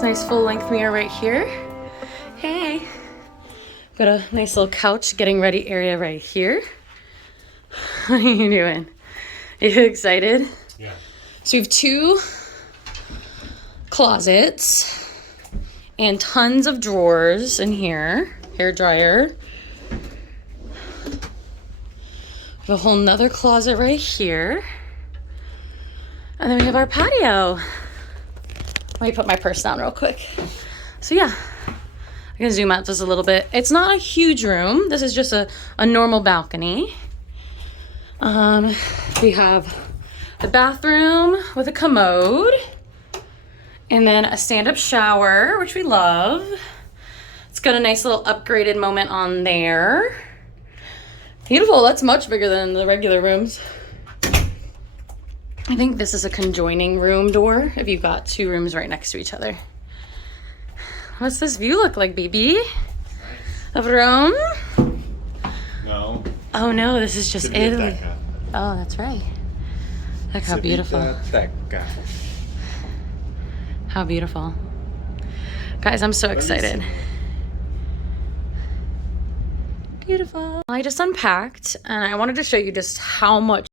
It's a nice full length mirror right here. Hey. Got a nice little couch getting ready area right here. What are you doing? Are you excited? Yeah. So we have 2 closets and tons of drawers in here. Hair dryer. We have a whole nother closet right here. And then we have our patio. Let me put my purse down real quick. So yeah, I'm gonna zoom out just a little bit. It's not a huge room. This is just a normal balcony. We have the bathroom with a commode and then a stand-up shower, which we love. It's got a nice little upgraded moment on there. Beautiful, that's much bigger than the regular rooms. I think this is a conjoining room door if you've got 2 rooms right next to each other. What's this view look like, baby? Of Rome? No. Oh no, this is just Italy. Oh, that's right. Look how beautiful. How beautiful. Guys, I'm so excited. Beautiful. I just unpacked and I wanted to show you just how much